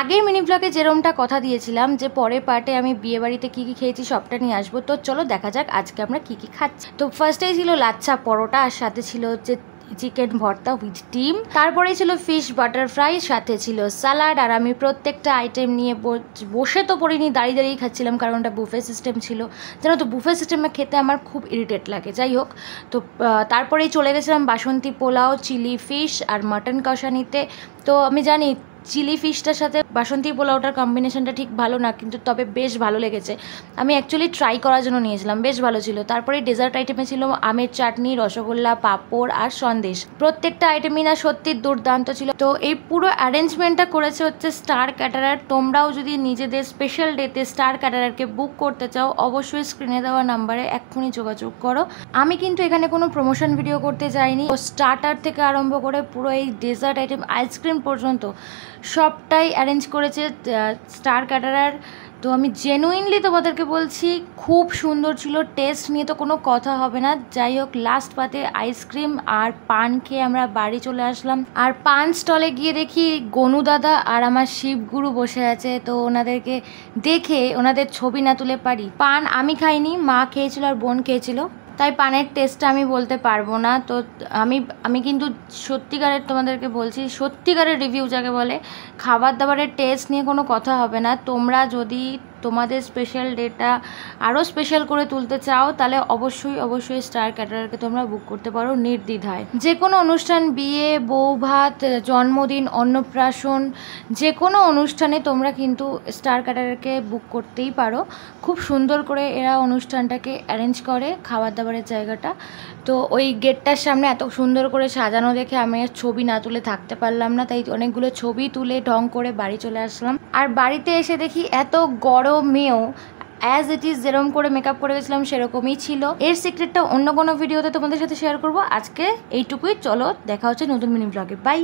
আগের মিনি ব্লগে যেরকমটা কথা দিয়েছিলাম যে পরের পার্টে আমি বিয়ে বাড়িতে কী কী খেয়েছি সবটা নিয়ে আসবো। তো চলো দেখা যাক আজকে আমরা কী কী খাচ্ছি। তো ফার্স্টেই ছিল লাচ্ছা পরোটা, আর সাথে ছিল হচ্ছে চিকেন ভর্তা উইথ ডিম, তারপরে ছিল ফিশ বাটার ফ্রাই, সাথে ছিল স্যালাড। আর আমি প্রত্যেকটা আইটেম নিয়ে বসে তো পড়িনি, দাঁড়িয়ে দাঁড়িয়ে খাচ্ছিলাম, কারণ ওটা বুফে সিস্টেম ছিল। জানো তো বুফে সিস্টেমে খেতে আমার খুব ইরিটেট লাগে। যাই হোক, তো তারপরেই চলে গেছিলাম বাসন্তী পোলাও, চিলি ফিশ আর মাটন কষা নিতে। তো আমি জানি চিলি ফিশটার সাথে বাসন্তী পোলাওটার কম্বিনেশনটা ঠিক ভালো না, কিন্তু তবে বেশ ভালো লেগেছে। আমি অ্যাকচুয়ালি ট্রাই করার জন্য নিয়েছিলাম, বেশ ভালো ছিল। তারপরে ডেজার্ট আইটেমে ছিল আমের চাটনি, রসগোল্লা, পাঁপড় আর সন্দেশ। প্রত্যেকটা আইটেমই না সত্যি দুর্দান্ত ছিল। তো এই পুরো অ্যারেঞ্জমেন্টটা করেছে হচ্ছে স্টার ক্যাটারার। তোমরাও যদি নিজেদের স্পেশাল ডেতে স্টার ক্যাটারারকে বুক করতে চাও, অবশ্যই স্ক্রিনে দেওয়া নাম্বারে এক্ষুনি যোগাযোগ করো। আমি কিন্তু এখানে কোনো প্রমোশন ভিডিও করতে যাইনি। স্টার্টার থেকে আরম্ভ করে পুরো এই ডেজার্ট আইটেম, আইসক্রিম পর্যন্ত সবটাই অ্যারেঞ্জ করেছে স্টার ক্যাটারার। তো আমি জেনুইনলি তোমাদেরকে বলছি খুব সুন্দর ছিল। টেস্ট নিয়ে তো কোনো কথা হবে না। যাই হোক, লাস্ট পাতে আইসক্রিম আর পান খেয়ে আমরা বাড়ি চলে আসলাম। আর পান স্টলে গিয়ে দেখি গনু দাদা আর আমার শিবগুরু বসে আছে। তো ওনাদেরকে দেখে ওনাদের ছবি না তুলে পারি। পান আমি খাইনি, মা খেয়েছিল আর বোন খেয়েছিল, তাই পানের টেস্টটা আমি বলতে পারবো না। তো আমি কিন্তু সত্যিকারের তোমাদেরকে বলছি, সত্যিকারের রিভিউ যাকে বলে, খাবার দাবারের টেস্ট নিয়ে কোনো কথা হবে না। তোমরা যদি তোমাদের স্পেশাল ডেটা আরও স্পেশাল করে তুলতে চাও, তাহলে অবশ্যই স্টার ক্যাটারারকে তোমরা বুক করতে পারো নির্দ্বিধায়। যে কোনো অনুষ্ঠান, বিয়ে, বৌভাত, জন্মদিন, অন্নপ্রাশন, যে কোনো অনুষ্ঠানে তোমরা কিন্তু স্টার ক্যাটারারকে বুক করতেই পারো। খুব সুন্দর করে এরা অনুষ্ঠানটাকে অ্যারেঞ্জ করে, খাবার দাবারের জায়গাটা। তো ওই গেটটার সামনে এত সুন্দর করে সাজানো দেখে আমি আর ছবি না তুলে থাকতে পারলাম না, তাই অনেকগুলো ছবি তুলে ঢং করে বাড়ি চলে আসলাম। আর বাড়িতে এসে দেখি এত গরমেও অ্যাজ ইট ইজ যেরকম করে মেকআপ করে গেছিলাম সেরকমই ছিল। এর সিক্রেটটা অন্য কোনো ভিডিওতে তোমাদের সাথে শেয়ার করবো। আজকে এইটুকুই, চলো দেখা হচ্ছে নতুন মিনি ব্লগে। বাই।